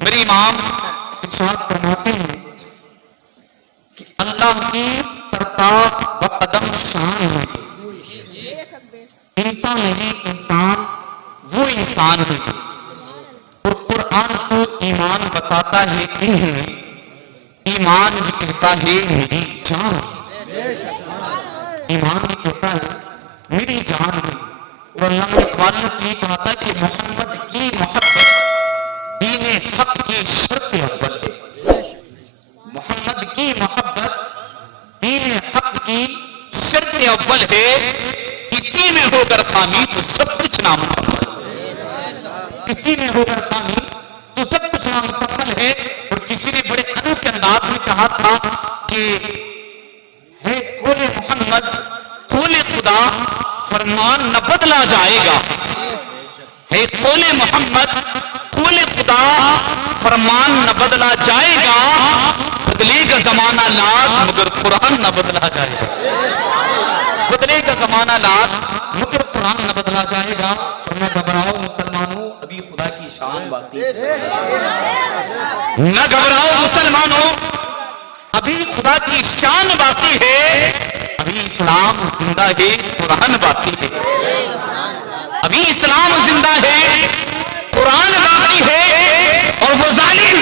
मेरे इमाम इरशाद फरमाते हैं कि अल्लाह की सरताज व कदम शान है, इंसान नहीं इंसान वो इंसान है। और कुरान को ईमान बताता है कि ईमान भी कहता है मेरी जान, ईमान भी कहता है मेरी जान है। और अल्लाह ने वाले की कहा था कि मोहम्मद की मोहब्बत दीने हक की शर्त अव्वल है, मोहम्मद की मोहब्बत दीने हक की शर्त अव्वल है। किसी में होकर खामी तो सब कुछ नामुकम्मल, किसी में होकर खामी तो सब कुछ नामुकम्मल है। और किसी ने बड़े अनूठे अंदाज में कहा था कि है कोले मोहम्मद कोले खुदा फरमान न बदला जाएगा, है कोले मोहम्मद कोले खुदा फरमान न बदला जाएगा। बदलेगा जमाना लाख मगर कुरान न बदला जाएगा, बदलेगा जमाना लाख मगर कुरान न बदला जाएगा। और न घबराओ मुसलमानों अभी खुदा की शान बाकी है, न घबराओ मुसलमानों अभी खुदा की शान बाकी है। अभी इस्लाम जिंदा है कुरान बाकी है, अभी इस्लाम जिंदा है कुरान बाकी है। और वो जालिम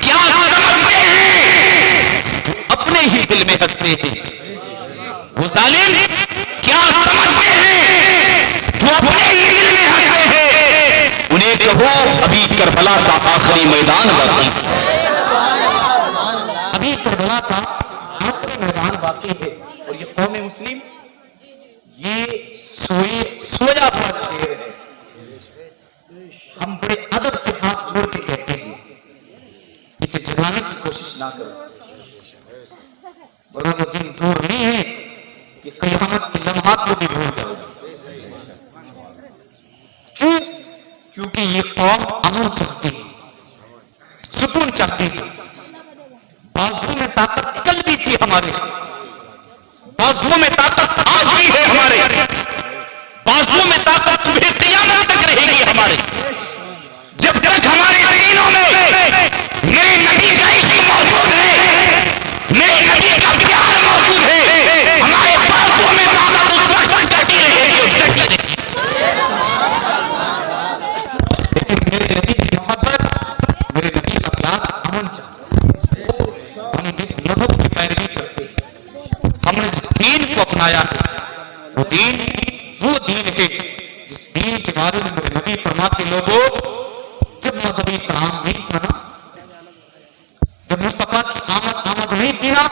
क्या समझते हैं जो अपने ही दिल में हंसते हैं, वो जालिम क्या समझते हैं जो अपने ही दिल में हंसते हैं। उन्हें कहो अभी करबला का आखिरी मैदान बाकी, अभी करबला का आखिरी मैदान बाकी है। और ये कौम मुस्लिम ये सोया हुआ शेर है। हम बड़े अदब से हाथ जोड़ के कहते हैं इसे जगाने की कोशिश ना करो, वरना वो दिन दूर नहीं है कि कयामत के लम्हात को भी भूल जाओगे। क्यों? क्योंकि ये कौम अमन चाहती है, सुकून चाहती है। बाजुओं में ताकत कल भी थी हमारे, बाजुओं में ताकत आज भी है हमारे, बाजुओं में ताकत सुबह क़यामत तक रहेगी हमारे। जब तक हमारे सीनों में मेरे नबी का इश्क मौजूद है, मेरे नबी का प्यार मौजूद है, हमारे बाजुओं में ताकत उस वक्त तक डटी रहेगी। लेकिन मेरे नबी की मोहब्बत, मेरे नबी का प्यार अमन चाहता है। हम जिस मजहब की पैरवी करते हैं, हमने जिस दीन को अपनाया है, वो दीन है जिस दीन के बारे में मेरे नबी फरमाते लोगों जब मजहबी इस्लाम नहीं था ना, जब मुस्तफा की आमद नहीं थी ना,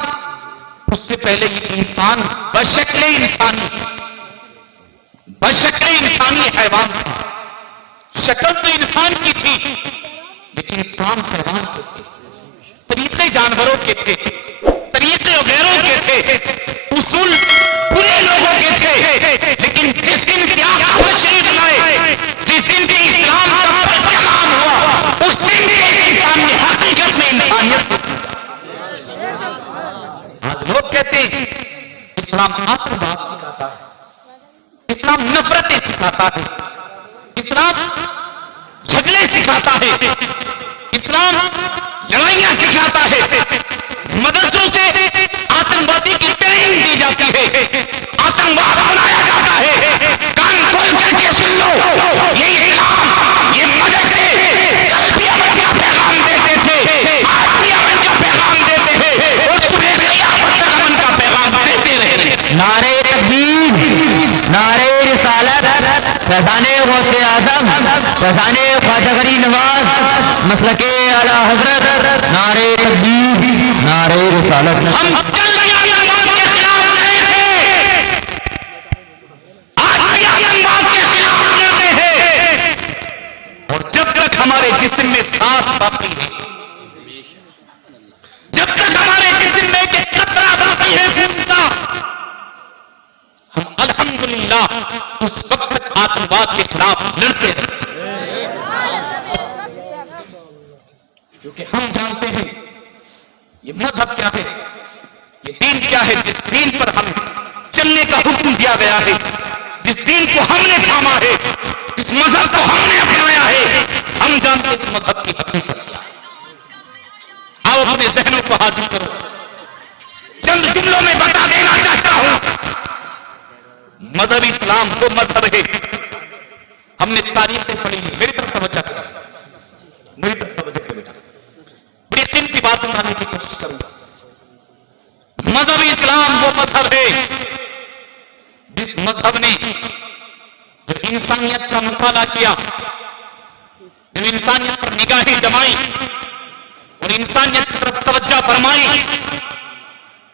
उससे पहले ये इंसान बशक्ल इंसानी हैवान था। शक्ल तो इंसान की थी लेकिन काम हैवान के थे, तरीके जानवरों के थे, तरीके गैरों के थे, उसूल बुरे लोगों के थे। लेकिन जिस दिन शरीफ लाए, जिस दिन भी इस्लाम का परचम हुआ, उस दिन से इंसान ने हकीकत में इंसानियत। आज लोग कहते हैं इस्लाम आतंकवाद सिखाता है, इस्लाम नफरतें सिखाता है, इस्लाम झगड़े सिखाता है, इस्लाम लड़ाइयां सिखाता है, मदरसों से आतंकवादी की ट्रेनिंग दी जाती है, आतंकवाद बनाया जाता है। कान खोल करके सुन लो, ये इस्लाम, ये मदरसे कल भी अमन का पैगाम देते थे, आज भी अमन का पैगाम देते हैं और सुबह क़यामत तक अमन का पैगाम देते रहेंगे। नारे तकबीर, नारे रिसालत, फैज़ाने गौसे आज़म, फैज़ाने ख्वाजा गरीब नवाज, मसलके आला हज़रत, नारे तकबीर, नारे रिसालत। हम कल भी आतंकवाद के खिलाफ लड़े थे, आज भी आतंकवाद के खिलाफ लड़ते हैं। और जब तक हमारे जिस्म में सांस बाकी है, जब तक हमारे जिस्म में एक कतरा बाकी है खून का, हम अल्हम्दुलिल्लाह उस वक्त तक आतंकवाद के खिलाफ लड़ते हैं। क्योंकि हम जानते हैं ये मजहब क्या है, ये दीन क्या है, जिस दीन पर हमें चलने का हुक्म दिया गया है। जिस दीन को हमने थामा है, जिस मजहब को हमने अपनाया है, हम जानते इस मजहब की हकीकत क्या है। आओ अपने जहनों को हाजिर करो। चंद जुमलों में बता देना चाहता हूं, मजहब इस्लाम वो मजहब है, हमने तारीखें पढ़ी है। मेरी तरफ तवज्जो करो, मेरी तरफ तवज्जो करो बेटा, बड़ी कीमती बात बताने की कोशिश करूंगा। मजहब इस्लाम वो मजहब है जिस मजहब ने जो इंसानियत का मुताला किया, जो इंसानियत पर निगाहें जमाई और इंसानियत की तरफ तवज्जो फरमाई,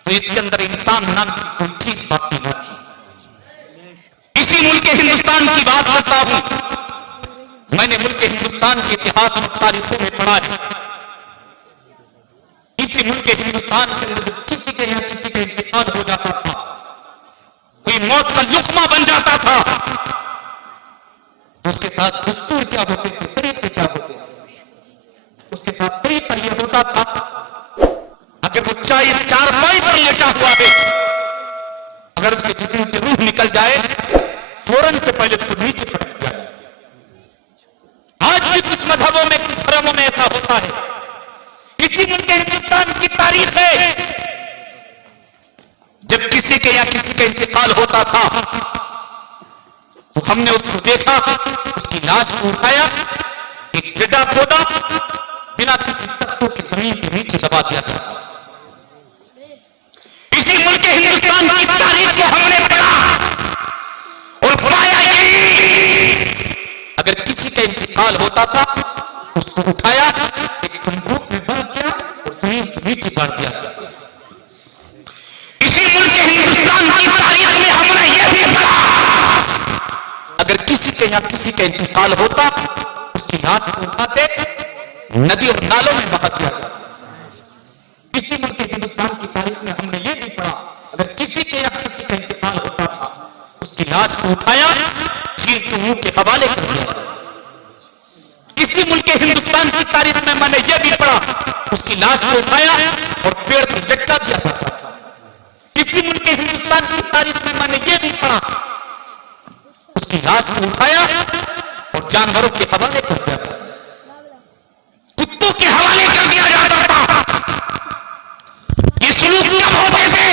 तो इसके अंदर इंसान नाम की कोई चीज बाकी न थी। इसी मुल्क हिंदुस्तान की बात करता हूं। मैंने मुल्क हिंदुस्तान के इतिहास और तारीखों में पढ़ा है, इसी मुल्क हिंदुस्तान के अंदर किसी के यहां किसी का इंतकाल हो जाता था, कोई मौत का लुकमा बन जाता था, तो उसके साथ दस्तूर क्या होते थे, तरीके क्या होते थे, उसके साथ तरीका यह होता था, अगर वो चारपाई पर लेटा हुआ है, अगर उसके जिस्म से रूह निकल जाए, फौरन से पहले उसको नीचे पटक दिया जाए। आज भी कुछ मजहबों में, कुछ धर्मों में ऐसा होता है। इसी मुल्क हिंदुस्तान की तारीख है, जब किसी के या किसी का इंतकाल होता था, तो हमने उसको देखा, उसकी लाश को उठाया, एक गड्ढा खोदा, बिना किसी तख्तों की जमीन के नीचे दबा दिया जाता था। इसी मुल्क हिंदुस्तान की तारीख को हमने पढ़ा और पाया कि अगर किसी का इंतकाल होता था, उसको उठाया, एक संदूक में बंद किया और जमीन के नीचे गाड़ दिया जाता था। इसी मुल्क हिंदुस्तान की तारीख में हमने यह भी पढ़ा, अगर किसी के या किसी का इंतकाल होता, उसकी लाश को उठाते, नदी और नालों में बहा दिया जाता। इसी मुल्क हिंदुस्तान की तारीख में हमने यह भी पढ़ा, अगर किसी के या किसी का इंतकाल होता था, उसकी लाश को उठाया, चील के मुंह के हवाले कर दिया जाता। इसी मुल्क हिंदुस्तान की तारीख में मैंने यह भी पढ़ा, उसकी लाश को उठाया और पेड़ पर लटका दिया जाता था। इसी मुल्क हिंदुस्तान की तारीख में मैंने यह भी पढ़ा, उसकी लाश को उठाया और जानवरों के हवाले कर दिया जाता, कुत्तों के हवाले कर दिया जाता था। ये सलूक कब होते थे?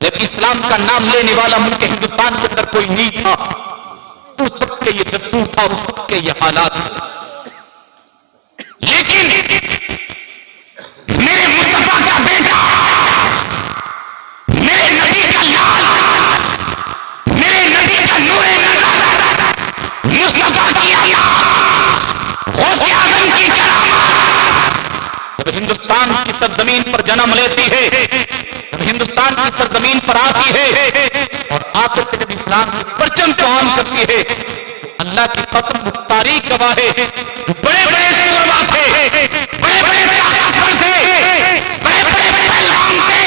जब इस्लाम का नाम लेने वाला मुल्क हिंदुस्तान के अंदर कोई नहीं था, तो उस वक्त के ये दस्तूर था, उस वक्त के ये हालात थे। लेकिन मेरे मुस्तफा का बेटा, मेरे नबी का लाल, मेरे नबी का नूरे नजर, मुस्तफा की औलाद, गौसे आज़म की करामत, जब हिंदुस्तान की सरजमीन पर जन्म लेती है, जब हिंदुस्तान की सरजमीन पर आती है और आकर के जब इस्लाम के परचम को आम करती है, तो अल्लाह की कसम वो तारीख गवाह है, जो बड़े बड़े सूरमा थे, बड़े बड़े ताकतवर थे, बड़े बड़े पहलवान थे,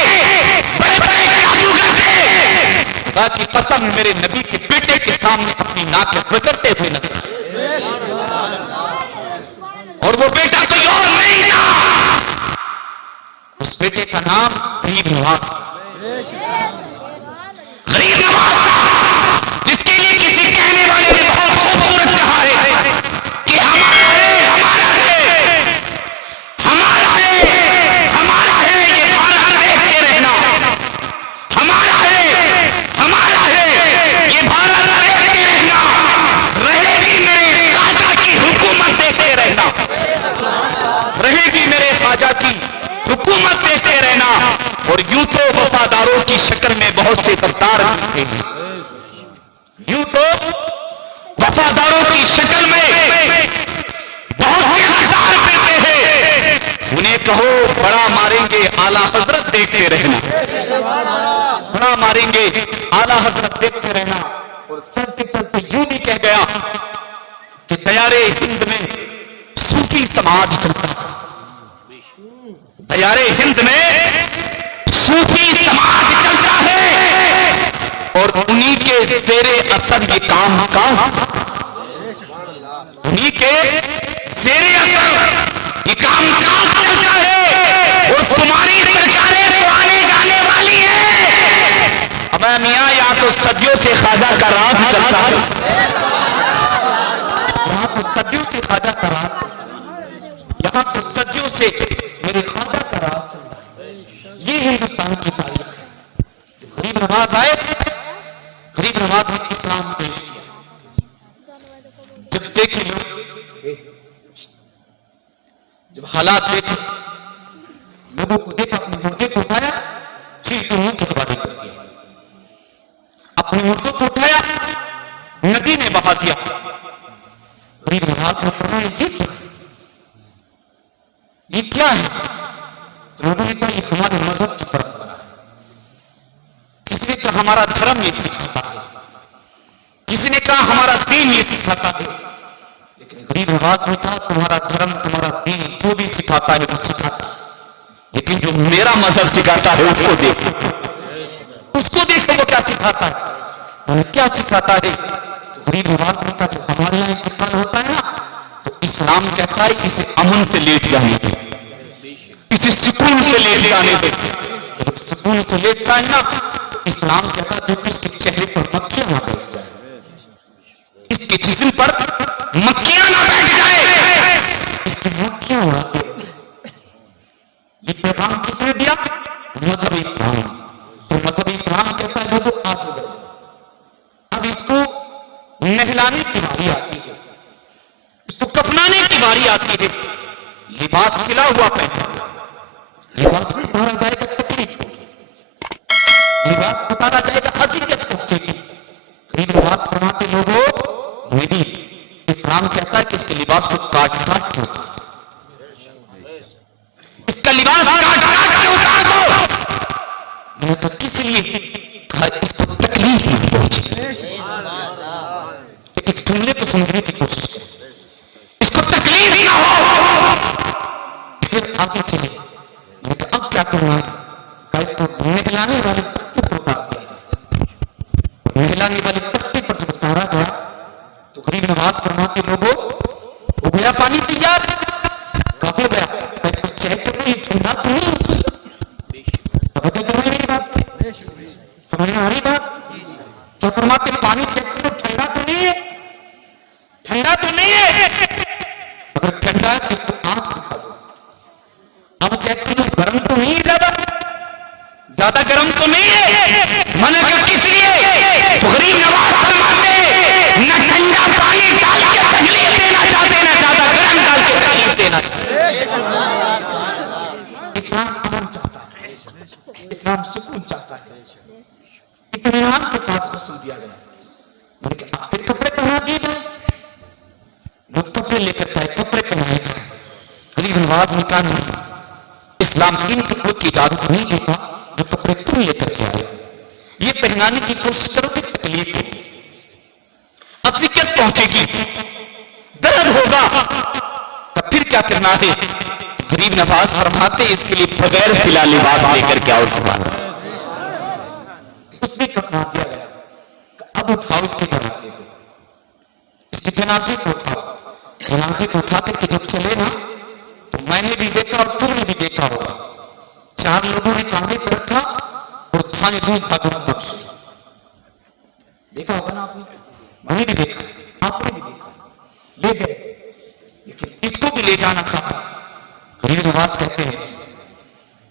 बड़े बड़े जादूगर थे, खुदा की कसम मेरे नबी के बेटे के सामने अपनी नाक रगड़ते हुए नजर आए। और वो बेटा कोई और नहीं था, उस बेटे का नाम गरीब नवाज, गरीब नवाज था, जिसके लिए किसी कहने वाले ने बहुत खूबसूरत कहा है कि हमारा है, हमारा है, हमारा है, हमारा है, ये भारत देखते रहना, हमारा है, हमारा है, ये भारत देखते रहना, रहेगी मेरे राजा की हुकूमत देखते रहना, रहेगी मेरे राजा की हुकूमत देखते रहना। और यूं तो वफादारों की शक्ल में बहुत से गद्दार मिलते हैं, यूं तो वफादारों की शक्ल में बहुत से गद्दार मिलते हैं। उन्हें कहो बड़ा मारेंगे, आला हजरत देखते रहना, बड़ा मारेंगे, आला हजरत देखते रहना। और चलते चलते यूं भी कह गया कि दयारे हिंद में सूफी समाज चलता है, दयारे हिंद में सूफी समाज चलता है, और उन्हीं के जेरे असर ये काम काज, उन्हीं के जेरे असर ये काम काज चलता है। और तुम्हारी सरकारें तो आने जाने वाली हैं। अब मियाँ या तो सदियों से ख्वाजा का राज चलता है, यहाँ तो सदियों से ख्वाजा का राज चलता है, यहाँ तो सदियों से मेरे ख्वाजा का राज चलता है। ये हिंदुस्तान की तारीख है। गरीब नवाज आए, गरीब नवाज ने इस्लाम पेश किया। जब देखे जब हालात देखे, लोगों को देखा, अपने मुर्दे को उठाया, फिर तो मुंह के हवाले कर दिया। अपने मुर्दों को उठाया, नदी ने बहा दिया। गरीब नवाज ने फरमाया, ये क्या है? तो लोगों ने कहा, ये हमारे मजहब की परंपरा है। किसी ने कहा हमारा धर्म ये सिखाता है, किसी ने कहा हमारा दीन ये सिखाता है। लेकिन गरीब नवाज ने कहा, तुम्हारा धर्म तुम्हारा दीन जो भी सिखाता है वो सिखाता है, लेकिन जो मेरा मजहब सिखाता है उसको देखो, उसको देखो वो क्या सिखाता है। मैंने क्या सिखाता है? तो गरीब नवाज ने कहा, जब हमारे यहाँ इंतकाल होता है ना, तो इस्लाम कहता है इसे अमन से लेट जाने दे, इसे सुकून से लेट जाने दे। जब सुकून से लेटता है ना, तो इस्लाम कहता है जो कि इसके चेहरे पर मक्खियां ना बैठ जाए, इसके जिस्म पर मक्खियां ना बैठ जाए, इसकी मक्खियां उड़ाते। ये पैगाम किसने दिया? मजहब इस्लाम। तो मजहब इस्लाम कहता है लोगों आगे बढ़ जाओ। अब इसको नहलाने की बारी आती है, इसको कफनाने की बारी आती है। लिबास सिला हुआ पहना, लिबास में उतारा जाएगा तकलीफ होगी, लिबास उतारा जाएगा हकीकत बच्चे की। गरीब नवाज फरमाते लोगों, मेरी इस्लाम कहता है कि इसके लिबास को काट काट के उतार, इसका लिबास काट काट के उतार दो। मैंने तो किस लिए कहा? इसको तकलीफ नहीं पहुंचे। एक जुमले को समझने की कोशिश करें, इसको तकलीफ ना हो। फिर आगे चले, मैंने कहा अब क्या करना है? कहा इसको नहलाने वाले तख्ते पर उतार दिया जाए। नहलाने वाले तख्ते पर जब उतारा गया तो गरीब नवाज फरमाते लोगों, हो गया पानी तैयार? कहा हो गया। इसको चेक करो, ये ठंडा तो नहीं? समझ मेरी बात, समझ में आ रही बात? क्या फरमाते पानी चेक करो, ठंडा तो नहीं है? ठंडा तो नहीं है। अगर ठंडा है तो इसको आंच दिखा दो। अब चेक करो, गर्म तो नहीं है, ज्यादा गर्म तो नहीं है। मैंने कहा किस लिए? तो गरीब नवाज फरमाते न ठंडा पानी डाल के तकलीफ देना चाहते, न ज्यादा गर्म डाल के तकलीफ देना चाहते। इस्लाम अमन चाहता है, इस्लाम सुकून चाहता है, इत्मीनान के साथ हुस्न दिया गया। लेकिन फिर कपड़े पहना दिए गए, लोग कपड़े लेकर आए, कपड़े पहनाए गए। गरीब नवाज ने कहा नहीं, इस्लाम इन कपड़ों की इजाजत नहीं देता जो कपड़े तुम लेकर के आए। ये पहनाने की कोशिश करोगे तकलीफ होगी, अज़ियत पहुंचेगी, दर्द होगा, तब फिर क्या करना है? गरीब नवाज फरमाते इसके लिए बगैर सिला लिबास लेकर के आओ। सुभान अल्लाह। उसमें कपड़ा दिया गया, अब उठाओ इसके जनाजे को, इसके जनाजे को उठाओ। जनाजे को उठा करके जब चले ना, तो मैंने भी देखा और तुमने भी देखा होगा, 4 लोगों ने कांधे पर रखा और थाने दूर भागो बख्श। देखा होगा ना आपने? मैंने भी देखा, आपने भी देखा, ले गए। लेकिन इसको भी ले जाना चाहता। गरीब नवाज कहते हैं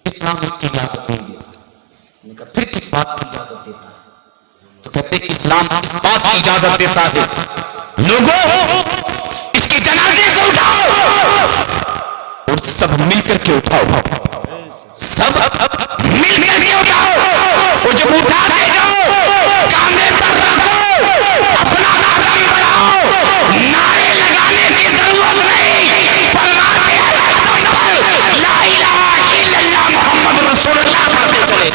इस्लाम इसकी इजाजत नहीं देता। फिर किस बात की इजाजत देता है? तो कहते हैं इस्लाम इस बात की इजाजत देता है, लोगों इसके जनाजे को उठाओ और सब मिलकर के उठाओ, सब मिलकर के उठाओ। और जब उठा के जाओ, कांधे पर रखो, अपना कदम बढ़ाओ, नारे लगाने की जरूरत नहीं। फरमाते हैं ला इलाहा इल्लल्लाह मुहम्मद रसूलुल्लाह पढ़ते चले।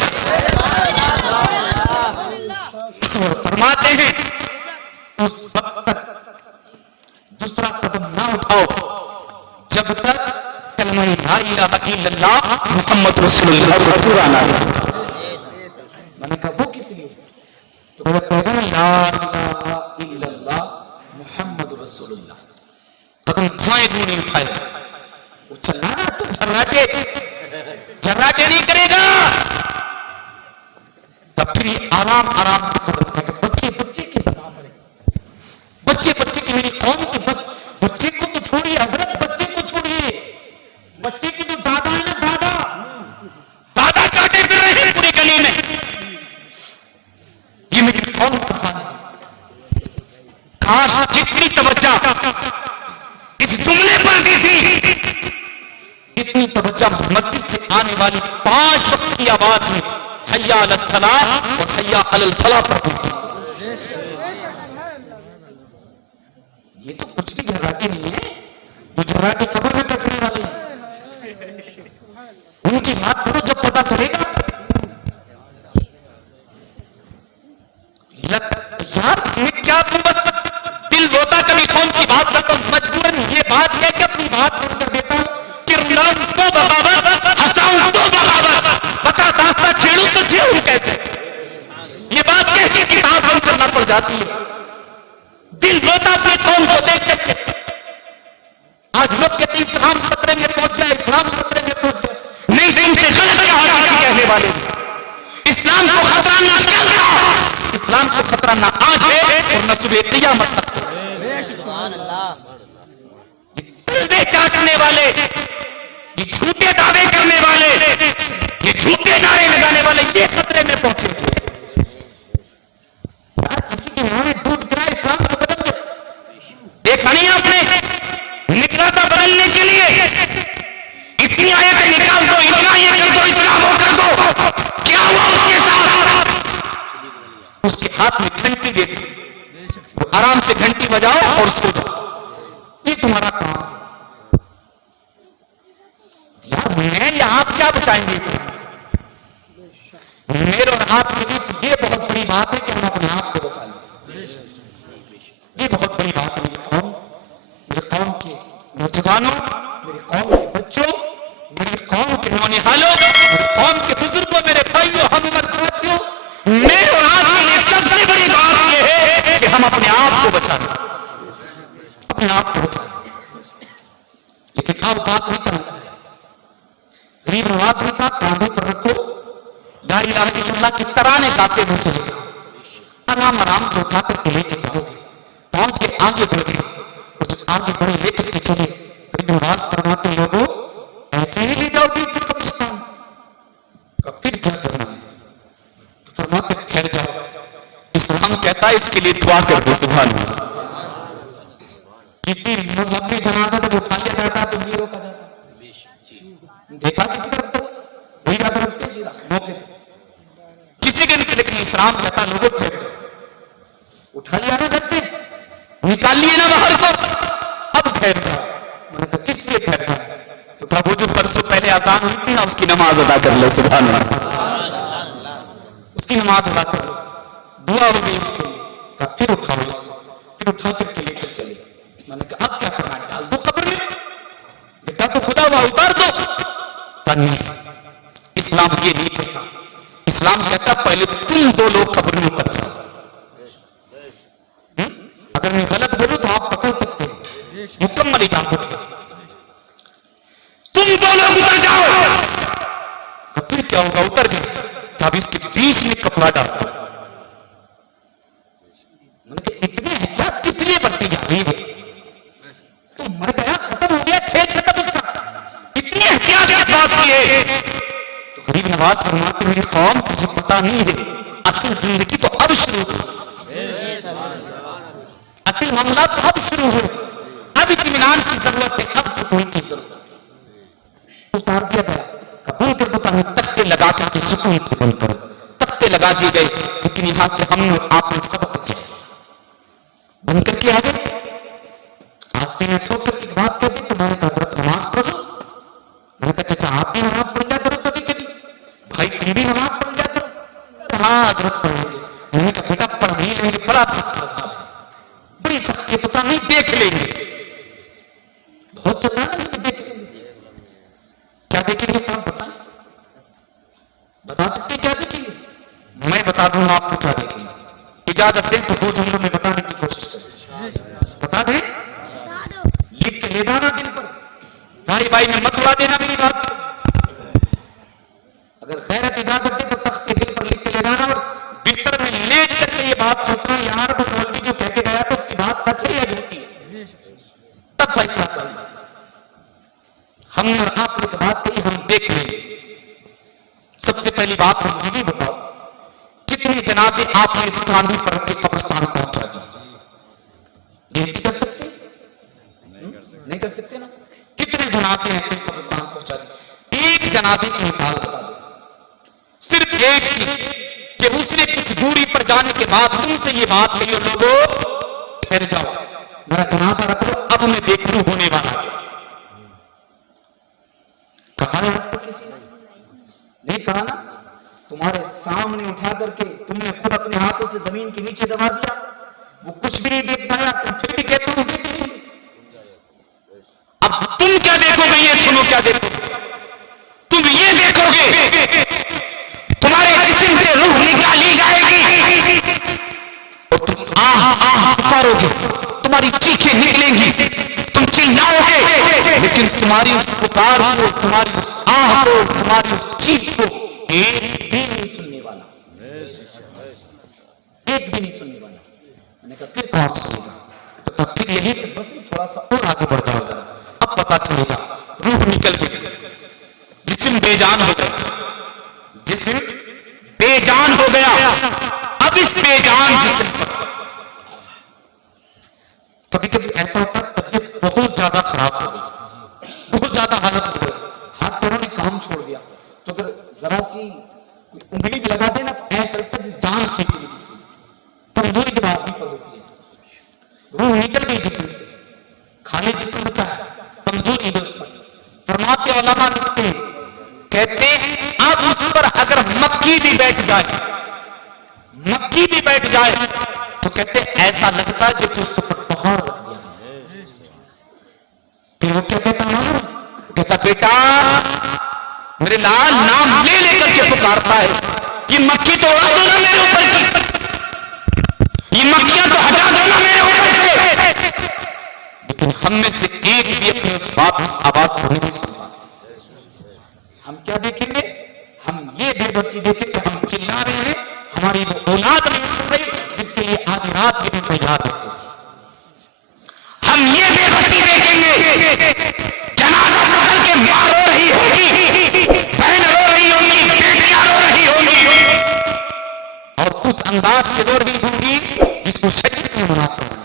और फरमाते हैं उस वक्त तक दूसरा कदम ना उठाओ जब तक कलमा ला इलाहा इल्लल्लाह मुहम्मद रसूलुल्लाह को पूरा ना हो। मैंने कहा वो किस लिए? तो बोला कहेगा ला इलाहा इल्लल्लाह मुहम्मद रसूलुल्लाह। कदम थाए दूर नहीं उठाएगा, वो चलना ना तो झर्राटे नहीं करेगा। तब फिर ये आराम आराम से तो लगता है कि बच्चे बच्चे की सलाह करें, बच्चे बच्चे की, मेरी कौम के बच्चे को तो छोड़िए हजरत, बच्चे को छोड़िए, बच्चे की जो दादा है ना, दादा दादा काटे फिर रहे हैं पूरी गली में। ये मेरी कौम का हाल है। काश जितनी तवज्जो इस जुमले पर दी थी, इतनी तवज्जो मस्जिद से आने वाली 5 वक्त की आवाज में हय्या अलस सलाह और हय्या अलल फलाह पर होती। ये तो कुछ भी झर्राटे नहीं है, जो झर्राटे कब्र में बैठने वाले हैं उनकी बात करो जब पता चलेगा। यार मैं क्या तुम बस दिल रोता कभी कौन की बात करता हूं, मजबूरन ये बात है कि अपनी बात बंद कर देता हूं। किरदार तो बगावत, हंसाऊं तो बगावत, बता दास्ता छेड़ू तो छेड़ू कैसे, ये बात कैसी किताब बंद करना पड़ जाती है। दिल रोता अपनी कौन को देख के। आज लोग कहते हैं इस्लाम खतरे में पहुंच गया, इस्लाम खतरे में पहुंच गया। नहीं दिन से गलत कहने वाले इस्लाम को खतरा न चल रहा, इस्लाम को खतरा ना आज है और न सुबह क़यामत तक है। ये चाटने वाले, ये झूठे दावे करने वाले, ये झूठे नारे लगाने वाले ये खतरे में पहुंचे। यार किसी के मुंह में दूध गिरा इस्लाम को बदल दे। देखा नहीं आपने, निकलाता बदलने के लिए इतनी आयतें निकाल दो, इतना ये कर दो, इतना वो कर दो, क्या हुआ उसके साथ? उसके हाथ में घंटी दे दी, वो आराम से घंटी बजाओ और सो जाओ, ये तुम्हारा काम। यार मैं या आप क्या बचाएंगे इसे? मेरे और आपके लिए तो ये बहुत बड़ी बात है कि हम अपने आप को बचा लें। ये बहुत बड़ी बात है मेरी कौम के नौजवानों, मेरी कौम के बच्चों, मेरी कौम के नौनिहालों, मेरी कौम के बुजुर्गों, मेरे भाइयों, हम उम्र साथियों, मेरे और आपके लिए सबसे बड़ी बात यह है कि हम अपने आप को बचा लें, अपने आप को बचा लें। लेकिन अब बात नहीं करना चाहिए, गरीब नवाज ने कहा कांधे पर रखो, ला इलाहा इल्लल्लाह की तराने गाते हुए चले जाओ, आराम आराम से उठा करके लेके जाओगे, पहुंच के आगे बढ़ गए और जब आगे बढ़े लेकर के चले, गरीब नवाज फरमाते लोगों ऐसे ही ले जाओगे इसे कब्रिस्तान, फिर क्या करना है? तो फरमाते ठहर जाओ, इस्लाम कहता है इसके लिए दुआ कर दो। सुभान अल्लाह। किसी मजहब में जनाजा जब उठा लिया जाता तो नहीं रोका जाता, देखा किसी का तो वही याद रखते सीधा मौके पे किसी के नहीं, लेकिन इस्लाम कहता लोगों ठहर जाओ, उठा लिया ना घर से, निकाल लिए ना बाहर को, अब ठहर जाओ। मैंने कहा किस लिए ठहर जाओ? तो कहा वो जो परसों पहले आजान हुई थी ना उसकी नमाज अदा कर लो। सुभान अल्लाह, उसकी नमाज अदा कर लो, दुआ हो गई उसके लिए। कहा फिर उठाओ इसको, फिर उठा करके लेकर चले। मैंने कहा अब क्या करना है? डाल दो कब्र में, बेटा तो खुदा हुआ उतार दो। नहीं, इस्लाम ये नहीं कहता। इस्लाम कहता पहले तुम 2 लोग कब्र में उतर जाओ। अगर मैं गलत बोलूं तो आप पकड़ सकते हैं, मुकम्मल इजाजत है। तुम 2 लोग उतर जाओ। तो फिर क्या होगा? उतर गए, तब इसके बीच में कपड़ा डाल दो। मैंने कहा इतनी एहतियात किस लिए बरती जा रही है? तो मर गया, खत्म हो गया, खेल खत्म उसका, इतनी एहतियात किस बात की है? तो गरीब नवाज फरमाते मेरी कौम तुझे पता नहीं है, असल जिंदगी तो अब शुरू हुई, असल मामला तो अब शुरू हुए, अब इत्मीनान की जरूरत है, अब सुकून की जरूरत है। उतार दिया गया, कबूल कर देता हूं, तख्ते लगा करके सुकून से बंद करो। तख्ते लगा दिए गए, लेकिन यहां से हमने आपने सबक किया, बंद करके आ गए। आज से मैं ठोकर की बात कर दी तो मैंने कहा हजरत नमाज पढ़ो। मैंने कहा चाचा आप भी नमाज पढ़ लिया करो कभी कभी, भाई तुम भी नमाज पढ़ लिया करो। हाँ हजरत पढ़ेंगे। मैंने कहा बेटा पढ़ नहीं लेंगे, बड़ा सख्त मज़हब है, बड़ी सख्ती, पता नहीं देख लेंगे, बहुत चलता है ना, देख लेंगे। क्या देखेंगे साहब बताएं, बता सकते क्या देखेंगे? मैं बता दूंगा आपको क्या देखेंगे। इजाजत दें तो 2 जुमलों में बताने की कोशिश करें। बता दें, लिख के ले जाना दिल पर, भाई भाई में मत उड़ा देना मेरी बात। अगर खैरत इजाजत दे तो तख्त के दिल पर लिख के ले जाना और आप मुझे भी बताओ, कितने जनाजे आपने इस कांधी पर रख के कब्रिस्तान पहुंचा दिए? गिनती कर सकते? नहीं कर सकते ना। कितने जनाजे ऐसे कब्रिस्तान पहुंचा दिए? एक जनाजे की मिसाल बता दो, सिर्फ एक की, कि उसने कुछ दूरी पर जाने के बाद तुमसे ये बात कही, लोगों ठहर जाओ, मेरा जनाजा रख लो, अब मैं देखूं होने वाला क्या। कहा है आज तक किसी ने? नहीं कहा ना। तुम्हारे सामने उठा करके तुमने खुद अपने हाथों से जमीन के नीचे दबा दिया, वो कुछ भी नहीं देख पाया, तुम फिर भी कहते हो देखिए। अब तुम क्या देखोगे, ये सुनो क्या देखोगे? तुम ये देखोगे तुम्हारे जिस्म से रूह निकाली जाएगी और तुम आह पुकारोगे, तुम्हारी चीखें निकलेंगी, तुम चिल्लाओगे, लेकिन तुम्हारी उस पुकार को, तुम्हारी उस आह को, तुम्हारी उस चीख को एक भी नहीं सुनने वाला, एक भी नहीं सुनने वाला। मैंने कहा फिर कौन सुनेगा? तो तब फिर यही बस थोड़ा सा और आगे बढ़ जाओ जरा, अब पता चलेगा। रूह निकल गई, जिस्म बेजान हो गया, जिस्म बेजान हो गया। अब इस बेजान जिस्म पर कभी कभी ऐसा होता है, तबीयत बहुत ज्यादा खराब हो गई, बहुत ज्यादा हालत हो गई, हाथ पैरों ने काम छोड़ दिया, तो अगर जरा सी कोई उंगली भी लगा देना तो ऐसा लगता है जैसे जान खींच ली किसी ने। कमजोरी के बाद भी पर होती है। रूह निकल गई जिस्म से, खाली जिस्म बचा है, कमजोरी है उस पर। फरमाते उलमा लिखते हैं, कहते हैं अब उस पर अगर मक्खी भी बैठ जाए, मक्खी भी बैठ जाए तो कहते ऐसा लगता है जैसे उसके ऊपर पहाड़ रख दिया गया। फिर वो क्या कहता है? कहता बेटा मेरे लाल नाम ले लेकर के पुकारता है, ये मक्खी तो उड़ा दो ना मेरे ऊपर की, ये मक्खियां तो हटा दो ना मेरे ऊपर से। लेकिन हम में से एक भी अपनी उस बात की आवाज को नहीं सुन पाते। हम क्या देखेंगे? हम ये बेबसी देखेंगे, हम चिल्ला रहे हैं, हमारी वो औलाद नहीं सुन रही जिसके लिए आधी रात के दिन तैयार रहते थे। हम ये बेबसी देखेंगे, जनाजा पकड़ के माँ रो रही होगी, बहन रो रही होगी, बेटियां रो रही होगी, और उस अंदाज से रो रही होंगी जिसको शरीर में मनाते हैं।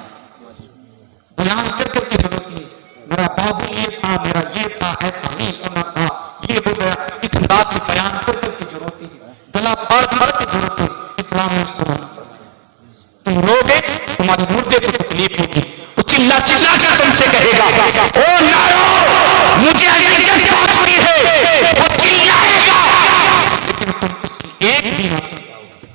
बयान कर करके जरूरत है, मेरा बाबू ये था, मेरा ये था, ऐसा नहीं होना था, ये हो गया, इस अंदाज से बयान कर करके जरूरत है, गला फाड़ फाड़ के जरूरत है। इस्लाम ने उसको मना फरमाया। तुम रोगे, तुम्हारी मुर्दे को तकलीफ होगी, वो चिल्ला चिल्ला कर तुमसे कहेगा ओ नारो मुझे अजर पहुंचनी है, वो चिल्लाएगा, लेकिन तुम उसकी एक भी ना सुन पाओगे,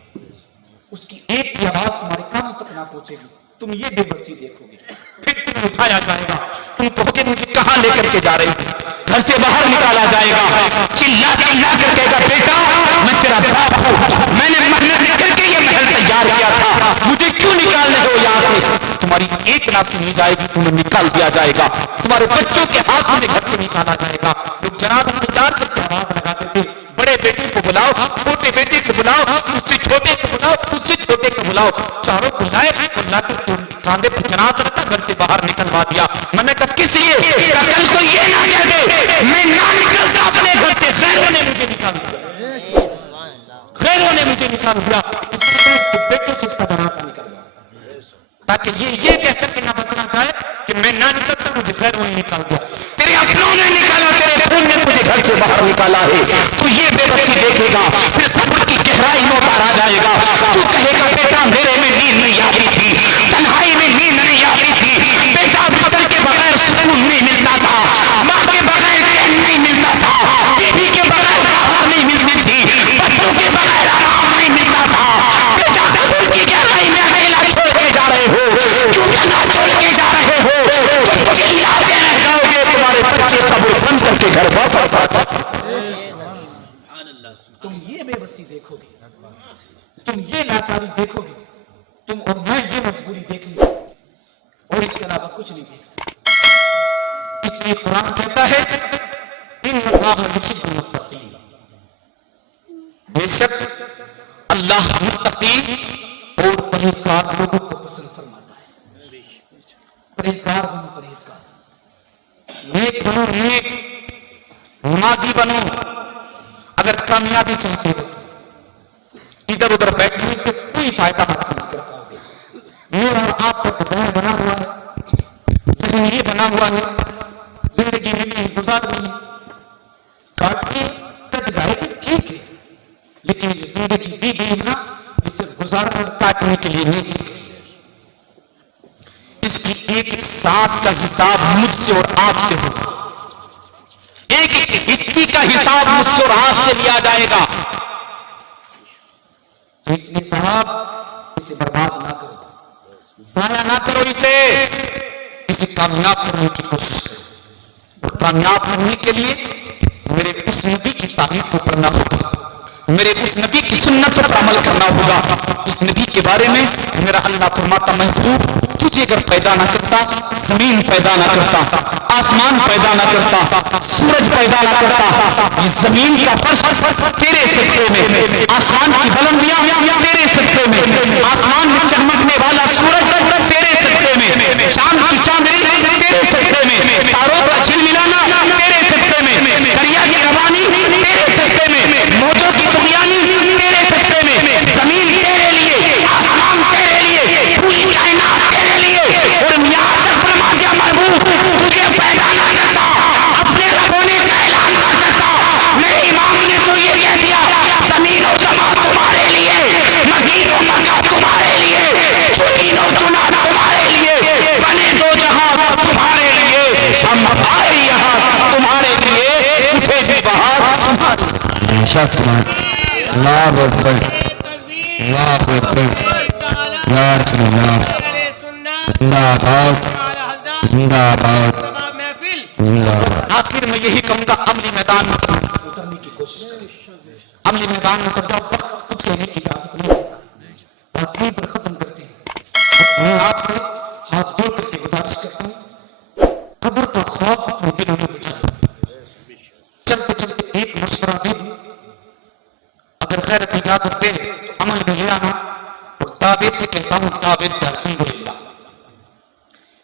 उसकी एक भी आवाज तुम्हारे कान तक ना पहुंचेगी। तुम ये बेबसी देखोगे, फिर तुम्हें उठाया जाएगा, तुम कहोगे मुझे कहां लेकर के जा रही हो, घर से बाहर निकाला जाएगा, चिल्ला चिल्ला कर कहेगा बेटा मैं तेरा बाप हूं, मैंने मेहनत करके ये महल तैयार किया था, मुझे क्यों निकाल रहे हो यहां से। तुम्हारी एक ना सुनी जाएगी, तुम्हें निकाल दिया जाएगा, तुम्हारे बच्चों के हाथ से घर से निकाला जाएगा। लोग जनाब इंतजार करके आवाज लगाते थे, बड़े बेटे को बुलाओ, छोटे बेटे को बुलाओ, उससे छोटे को बुलाओ, उससे छोटे को बुलाओ, चारों को लाए और लाकर कांधे पर जनाजा रखा, घर से बाहर निकलवा दिया। मैंने कहा किस लिए? कल को ये ना कह दे मैं ना निकलता अपने घर से, खैरों ने मुझे निकाल दिया, खैरों ने मुझे निकाल दिया, इसलिए बेटे से इसका जनाजा निकल गया, ताकि ये कहकर के ना बचना चाहे कि मैं ना निकलता, मुझे खैरों ने निकाल दिया। तेरे अपनों ने निकाला, तेरे खून ने तुझे घर से बाहर निकाला है, तू ये बेबसी देखेगा, फिर कब्र की गहराई में उतारा जाएगा, तू कहेगा बेटा मेरे में नींद नहीं आती थी, तन्हाई में नींद नहीं आती थी, बेटा बदल के बगैर सुकून नहीं मिलता था, माँ के बगैर चैन नहीं मिलता था, बीवी के बगैर राहत नहीं मिलती थी, बच्चों के बगैर आराम नहीं मिलता था, बेटा कब्र की गहराई में अकेला छोड़ के जा रहे हो, क्यों ना छोड़ के जा रहे हो, तुम चिल्लाते रह जाओगे, तुम्हारे बच्चे कब्र बंद करके घर वापस आते। तुम ये बेबसी देखोगे, तुम ये लाचारी देखोगे, तुम और मैं ये मजबूरी देखेंगे, और इसके अलावा कुछ नहीं देख सकते। इसलिए कुरान कहता है इन्नल्लाह युहिब्बुल मुत्तकीन, बेशक अल्लाह मुत्तकी और परहेजगार लोगों को पसंद फरमाता है। परहेजगार बनो, परहेजगार, नेक बनो, नेक, नमाजी बनो। अगर कामयाबी चाहते हो इधर उधर बैठने से कोई फायदा हासिल नहीं कर पाओगे। ये और आपका डिजाइन बना हुआ है, जहन ये बना हुआ है, जिंदगी मिली गुजारनी, काटनी कट जाएगी ठीक है, लेकिन जो जिंदगी दी गई है ना, इसे गुजारने और काटने के लिए नहीं दी गई। इसकी एक एक सांस का हिसाब मुझसे और आपसे होगा, एक एक हिस्सी का हिसाब मुझसे और आपसे लिया जाएगा। तो इसलिए साहब इसे बर्बाद ना करो, जाया ना करो, इसे कामयाब करने की कोशिश करो। और कामयाब करने के लिए मेरे उस नबी की तारीफ को पढ़ना होगा, मेरे उस नबी की सुन्नत पर अमल करना होगा। इस नबी के बारे में मेरा अल्लाह फरमाता, महबूब तुझे अगर पैदा ना करता, जमीन पैदा ना करता, आसमान पैदा ना करता, सूरज पैदा ना करता, इस जमीन का फर्श तेरे सदक़े में, आसमान की बुलंदियां तेरे सदक़े में, आसमान में चमकने वाला सूरज तेरे सदक़े में, चांद की चांदनी तेरे सदक़े में, तारों का झिलमिलाना तेरे सदक़े में, दरिया की रवानी तेरे सदक़े में, मौजों की तुगयानी तेरे सदक़े में, जमीन तेरे लिए, आसमान तेरे लिए, पूरी कायनात तेरे लिए। और यहाँ तक फरमा दिया महबूब तुझे पैदा ना करता, अपने रब होने का ऐलान कर सकता। मेरे इमाम ने तो ये कह दिया, जमीन और जमा तुम्हारे लिए, मदीन और मक्का तुम्हारे लिए, चुनीन और चुना तुम्हारे लिए, बने दो जहां तुम्हारे लिए, हम आए यहाँ तुम्हारे लिए, उठे भी बाहर तुम्हारे लिए। अल्लाह अकबर, अल्लाह अकबर, या अल्लाह, जिंदाबाद, जिंदाबाद, जिंदाबाद। आखिर में यही कहूंगा, अमली मैदान में उतरने की कोशिश करें, अमली मैदान में उतर जाओ, बस कुछ कहने की इजाजत नहीं देता, बात यहीं पर खत्म करते हैं। मैं आपसे हाथ जोड़ करके गुजारिश करता हूं, कब्र का खौफ अपने दिलों में बिठा, चलते चलते एक मशवरा दे दूं, अगर खैर इजाजत दे तो अमल में ले आना, और ताबीर से कहता हूं, ताबीर से अल्हम्दुलिल्लाह।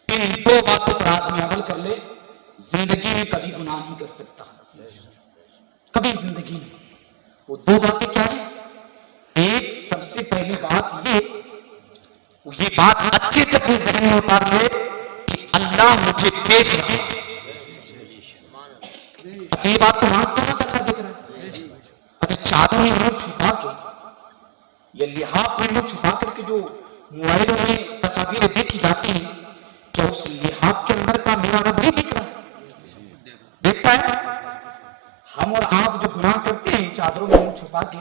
इन दो बातों पर आदमी अमल कर ले, जिंदगी में कभी गुनाह नहीं कर सकता, कभी जिंदगी में। वो दो बातें क्या है? एक, सबसे पहली बात ये बात अच्छे से अपने जहन में उतार ले कि अल्लाह मुझे देख रहा है। अच्छा, ये बात तो मानते हो अल्लाह देख रहा है? अच्छा, चादर में मुंह छुपा के या लिहाफ में मुंह छुपा करके जो मोबाइलों में तस्वीरें देखी जाती हैं, क्या उस लिहाफ के अंदर का मेरा रब नहीं दिख रहा है? देखता है? हम और आप जो गुनाह करते हैं चादरों में मुंह छुपा के,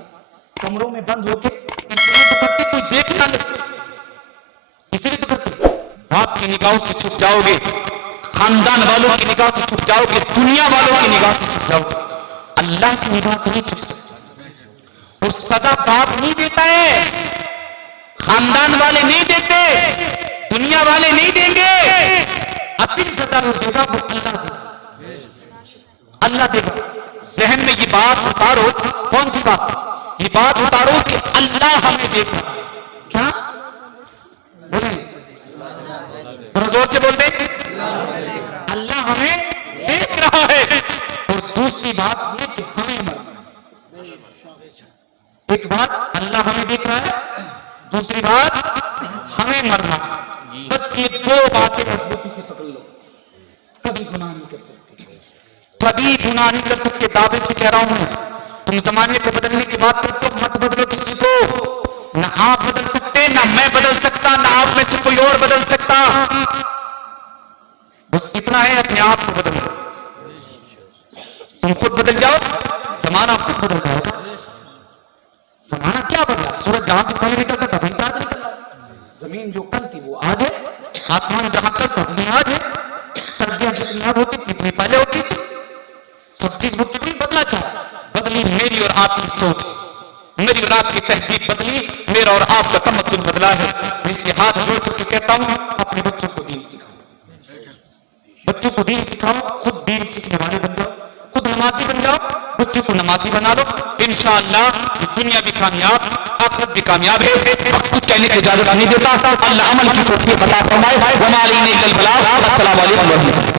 कमरों में बंद होके, इसलिए तो करते कोई देख ना ले, इसलिए तो करते। बाप की निगाहों से छुप जाओगे, खानदान वालों की निगाह से छुप जाओगे, दुनिया वालों की निगाह से छुप जाओगे, अल्लाह की निगाह से नहीं छुप सकते। और सदा बाप नहीं देता है, खानदान वाले नहीं देते, दुनिया वाले नहीं देंगे, असली सदा वो देगा, वो अल्लाह देगा, अल्लाह देगा। जहन में ये बात उतारो, कौन सी बात? ये बात उतारो कि अल्लाह हमें देख रहा है। क्या बोले? थोड़ा जोर से बोल दे, अल्लाह हमें देख रहा है। और दूसरी बात ये कि हमें मरना, एक बात अल्लाह हमें देख रहा है, दूसरी बात हमें मरना। बस ये दो बातें मजबूती से पकड़ लो, कभी गुनाह नहीं कर सकते, कभी गुनाह नहीं कर सकते। दावे से कह रहा हूं मैं, तुम जमाने को बदलने की बात करते हो, मत बदलो किसी को। ना आप बदल सकते, ना मैं बदल सकता, ना आप में से कोई और बदल सकता। बस इतना है, अपने आप को बदल लो। तुम खुद बदल जाओ, जमाना खुद बदल जाएगा। जमाना क्या बदला? सूरज जहां से पहले निकलता था वहीं से आज निकल रहा है। जमीन जो कल थी वो आज है, आसमान जहां कल था वहीं आज है। सर्दियां जितनी अब होती थी इतनी पहले होती थी। सब चीज मुझे नहीं बदला, क्या बदली? मेरी और आपकी सोच, मेरी और आपकी तहजीब बदली, मेरा और आपका तमद्दुन बदला है। इसलिए हाथ जोड़ करके कहता हूं, अपने बच्चों को दीन सिखाओ, बच्चों को दीन सिखाओ, खुद दीन सीखने वाले बन जाओ, खुद नमाजी बन जाओ, बच्चों को नमाजी बना लो। इंशाअल्लाह दुनिया भी कामयाब, आखिरत भी कामयाब है। वक्त कुछ कहने की इजाजत नहीं देता। अल्लाह अमल की तौफीक अता फरमाए। वमा अलैना इल्लल बलाग। अस्सलामु अलैकुम।